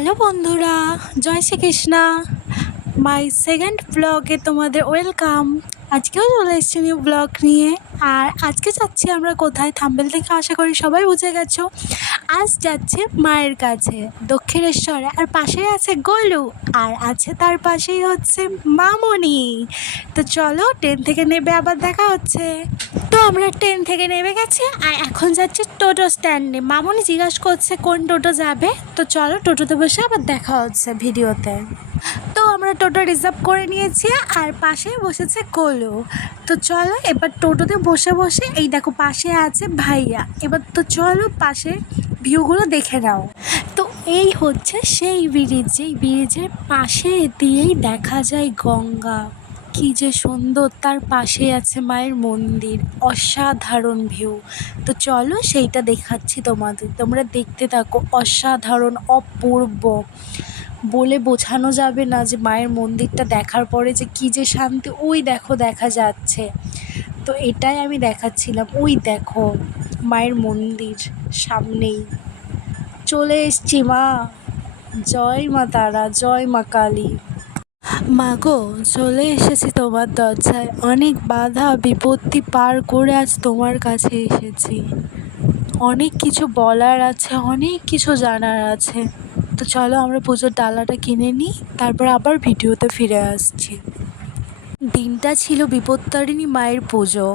Hello বন্ধুরা, জয় Shri Krishna. My second ব্লগে তোমাদের ওয়েলকাম। আজকেও চলে এসেছি নিউ ব্লগ নিয়ে। আর আজকে যাচ্ছি আমরা কোথায়, থাম্বনেল থেকে আশা করি সবাই বুঝে গেছো। আজ যাচ্ছি মায়ের কাছে দক্ষিণেশ্বরে। আর পাশে আছে গোলু, আর আছে তার পাশেই হচ্ছে মামনি। তো চলো, ট্রেন থেকে নেবে আবার দেখা হচ্ছে। তো আমরা ট্রেন থেকে নেমে গেছি আর এখন যাচ্ছি টোটো স্ট্যান্ডে। মামনি জিজ্ঞাসা করছে কোন টোটো যাবে। তো চলো, টোটোতে বসে আবার দেখা হচ্ছে ভিডিওতে। তো আমরা টোটো রিজার্ভ করে নিয়েছি আর পাশে বসেছে গোলু। তো চলো এবার টোটোতে বসে বসে এই দেখো পাশে আছে ভাইয়া। এবার তো চলো পাশে ভিউগুলো দেখে নাও। তো এই হচ্ছে সেই ব্রিজ, যেই ব্রিজের পাশে দিয়েই দেখা যায় গঙ্গা। কি যে সুন্দর, তার পাশে আছে মায়ের মন্দির, অসাধারণ ভিউ। তো চলো সেইটা দেখাচ্ছি তোমাদের, তোমরা দেখতে থাকো। অসাধারণ, অপূর্ব, বলে বোঝানো যাবে না যে মায়ের মন্দিরটা দেখার পরে যে কী যে শান্তি। ওই দেখো দেখা যাচ্ছে, তো এটাই আমি দেখাচ্ছিলাম। ওই দেখো মায়ের মন্দির সামনেই চলে এসছি। মা, জয় মা তারা, জয় মা কালী। মাগো, চলে এসেছি তোমার দরজায়। অনেক বাধা বিপত্তি পার করে আজ তোমার কাছে এসেছি। অনেক কিছু বলার আছে, অনেক কিছু জানার আছে। তো চলো আমরা পুজোর ডালাটা কিনে নিই, তারপর আবার ভিডিওতে ফিরে আসছি। দিনটা ছিল বিপত্তারিণী মায়ের পুজো।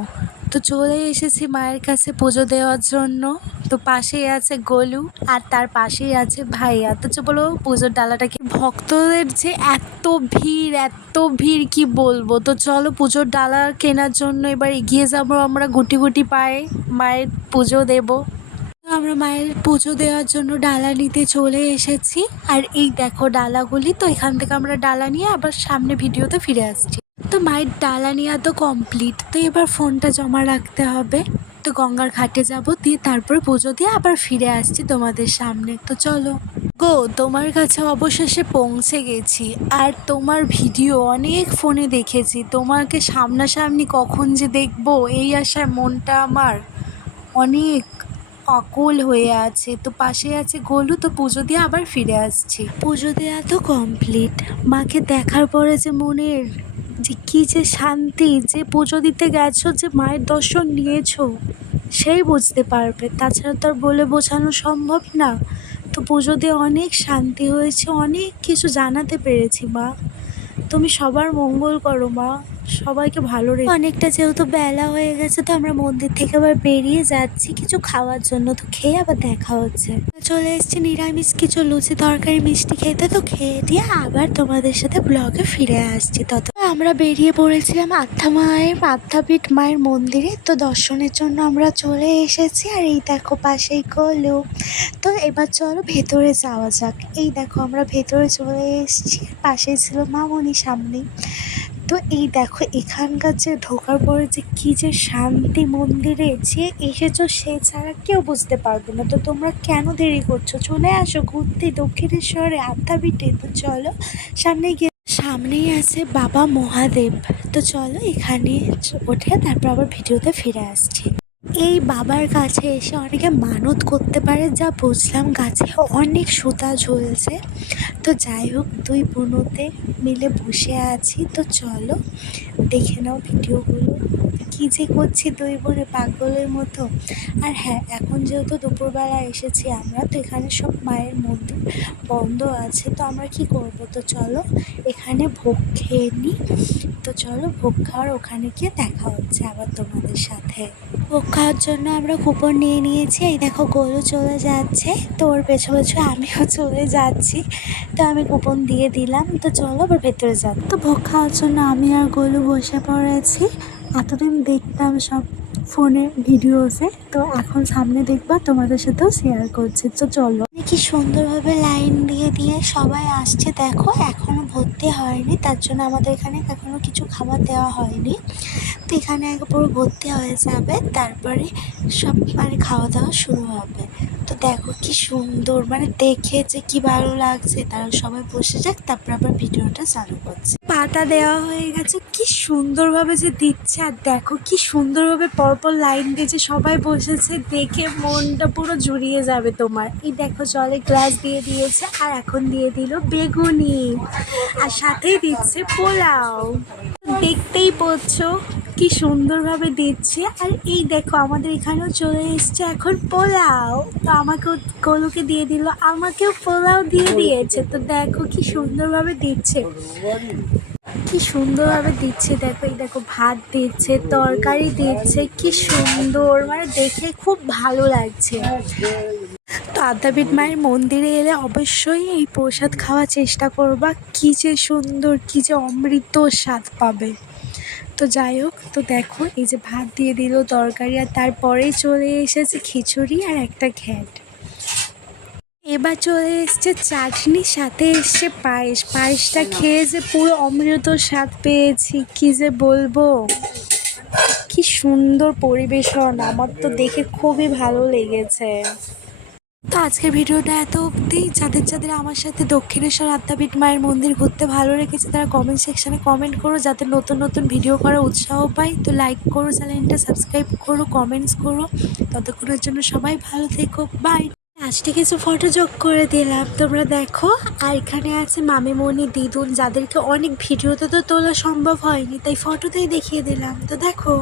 তো চলে এসেছি মায়ের কাছে পুজো দেওয়ার জন্য। তো পাশেই আছে গোলু আর তার পাশেই আছে ভাইয়া। তো বলো পুজোর ডালাটা কি, ভক্তদের যে এত ভিড়, এত ভিড় কি বলবো। তো চলো পুজোর ডালা কেনার জন্য এবার এগিয়ে যাবো আমরা গুটি গুটি পায়ে, মায়ের পুজো দেবো। আমরা মায়ের পুজো দেওয়ার জন্য ডালা নিতে চলে এসেছি। আর এই দেখো ডালাগুলি। তো এখান থেকে আমরা ডালা নিয়ে আবার সামনে ভিডিওতে ফিরে আসছি। তো মায়ের ডালা নেওয়া তো কমপ্লিট। তো এবার ফোনটা জমা রাখতে হবে। তো গঙ্গার ঘাটে যাব, দিয়ে তারপর পুজো দিয়ে আবার ফিরে আসছি তোমাদের সামনে। তো চলো গো, তোমার কাছে অবশেষে পৌঁছে গেছি। আর তোমার ভিডিও অনেক ফোনে দেখেছি, তোমাকে সামনাসামনি কখন যে দেখবো এই আশায় মনটা আমার অনেক অকুল হয়ে আছে। তো পাশে আছে গোলু। তো পুজো দিয়ে আবার ফিরে আসছি। পুজো দেওয়া তো কমপ্লিট। মাকে দেখার পরে যে মনের যে কী যে শান্তি, যে পুজো দিতে গেছো, যে মায়ের দর্শন নিয়েছো, সেই বুঝতে পারবে। তাছাড়া তো আর বলে বোঝানো সম্ভব না। তো পুজো দিয়ে অনেক শান্তি হয়েছে, অনেক কিছু জানাতে পেরেছি। মা, তুমি সবার মঙ্গল করো মা, সবাইকে ভালো রেখো। অনেকটা যেহেতু বেলা হয়ে গেছে, তো আমরা মন্দির থেকে আবার বেরিয়ে যাচ্ছি কিছু খাওয়ার জন্য। তো খেয়ে আবার দেখা হচ্ছে। চলে এসেছি নিরামিষ কিছু লুচি তরকারি মিষ্টি খেতে। তো খেয়ে দিয়ে আবার তোমাদের সাথে ব্লগে ফিরে আসছি। তত আমরা বেরিয়ে পড়েছিলাম আদ্যাপীঠ মায়ের মন্দিরে। তো দর্শনের জন্য আমরা চলে এসেছি। আর এই দেখো পাশেই গোলু। তো এবার চলো ভেতরে যাওয়া যাক। এই দেখো আমরা ভেতরে চলে এসেছি, পাশেই ছিল মামনি সামনে। তো এই দেখো এখানকার যে ঢোকার পরে যে কী যে শান্তি মন্দিরে, যে এসেছো সে ছাড়া কেউ বুঝতে পারবে না। তো তোমরা কেন দেরি করছো, চলে আসো ঘুরতে দক্ষিণেশ্বরে আদ্যাপীঠে। তো চলো সামনে গিয়ে, সামনেই আছে বাবা মহাদেব। তো চলো এখানে ওঠে তারপর আবার ভিডিওতে ফিরে আসছি। এই বাবার কাছে এসে অনেকে মানত করতে পারে, যা বুঝলাম গাছে অনেক সুতা ঝুলছে। তো যাই হোক, দুই বোনতে মিলে বসে আছি। তো চলো দেখে নাও ভিডিওগুলো, কী যে করছি দুই বোনে পাগলের মতো। আর হ্যাঁ, এখন যেহেতু দুপুরবেলা এসেছি আমরা, তো এখানে সব মায়ের মন্দির বন্ধ আছে। তো আমরা কি করব, তো চলো এখানে ভোগ খেয়ে নিই। তো চলো ভোগ খাওয়ার ওখানে গিয়ে দেখা হচ্ছে আবার তোমাদের সাথে। ভোগ খাওয়ার জন্য আমরা কুপন নিয়ে নিয়েছি। এই দেখো গোলু চলে যাচ্ছে, তো ওর পেছু পেছু আমিও চলে যাচ্ছি। তো আমি কুপন দিয়ে দিলাম। তো চলো আবার ভেতরে যাব। তো ভোগ খাওয়ার জন্য আমি আর গোলু বসে পড়েছি। এতদিন দেখতাম সব ফোনে ভিডিওসে, তো এখন সামনে দেখবা তোমাদের সাথেও শেয়ার করছি। তো চলো, কি সুন্দরভাবে লাইন দিয়ে দিয়ে সবাই আসছে। দেখো এখনো ভর্তি হয়নি, তার জন্য আমাদের এখানে এখনো কিছু খাবার দেওয়া হয়নি। তো এখানে পুরো ভর্তি হয়ে যাবে, তারপরে সব মানে খাওয়া দাওয়া শুরু হবে। তো দেখো কি সুন্দর, মানে দেখে যে কি ভালো লাগছে। তারা সবাই বসে যাক, তারপর আবার ভিডিওটা চালু করছে। পাতা দেওয়া হয়ে গেছে, কি সুন্দরভাবে যে দিচ্ছে। আর দেখো কি সুন্দরভাবে পরপর লাইন দিয়েছে, সবাই বসেছে, দেখে মনটা পুরো জুড়িয়ে যাবে তোমার। এই দেখো জলে গ্লাস দিয়ে দিয়েছে, আর এখন দিয়ে দিল বেগুনি, আর সাথেই দিচ্ছে পোলাও। দেখতেই পাচ্ছ কি সুন্দরভাবে দিচ্ছে। আর এই দেখো আমাদের এখানেও চলে এসছে এখন পোলাও। তো আমাকেও গোলুকে দিয়ে দিল, আমাকেও পোলাও দিয়ে দিয়েছে। তো দেখো কি সুন্দরভাবে দিচ্ছে, কি সুন্দরভাবে দিচ্ছে। দেখো এই দেখো ভাত দিচ্ছে, তরকারি দিচ্ছে, কি সুন্দর, মানে দেখে খুব ভালো লাগছে। তো আদ্যাপীঠ মায়ের মন্দিরে এলে অবশ্যই এই প্রসাদ খাওয়ার চেষ্টা করবা, কি যে সুন্দর, কি যে অমৃত স্বাদ পাবে। তো যাই হোক, তো দেখো এই যে ভাত দিয়ে দিল, তরকারি, আর তারপরেই চলে এসেছে খিচুড়ি আর একটা ঘ্যাট। এবার চলে এসছে চাটনির সাথে এসছে পায়েস। পায়েসটা খেয়ে যে পুরো অমৃত স্বাদ পেয়েছি, কি যে বলবো। কি সুন্দর পরিবেশন, আমার তো দেখে খুবই ভালো লেগেছে। তো আজকের ভিডিওটা এত অবধি। যাদের যাদের আমার সাথে দক্ষিণেশ্বর আদ্যাপীঠ মায়ের মন্দির ঘুরতে ভালো লেগেছে তারা কমেন্ট সেকশানে কমেন্ট করো, যাতে নতুন নতুন ভিডিও করার উৎসাহ পাই। তো লাইক করো, চ্যানেলটা সাবস্ক্রাইব করো, কমেন্টস করো। ততক্ষণের জন্য সবাই ভালো থেকো, বাই। লাস্টে কিছু ফটো যোগ করে দিলাম, তোমরা দেখো। আর এখানে আছে মামিমণি, দিদুন, যাদেরকে অনেক ভিডিওতে তো তোলা সম্ভব হয়নি, তাই ফটোতেই দেখিয়ে দিলাম। তো দেখো।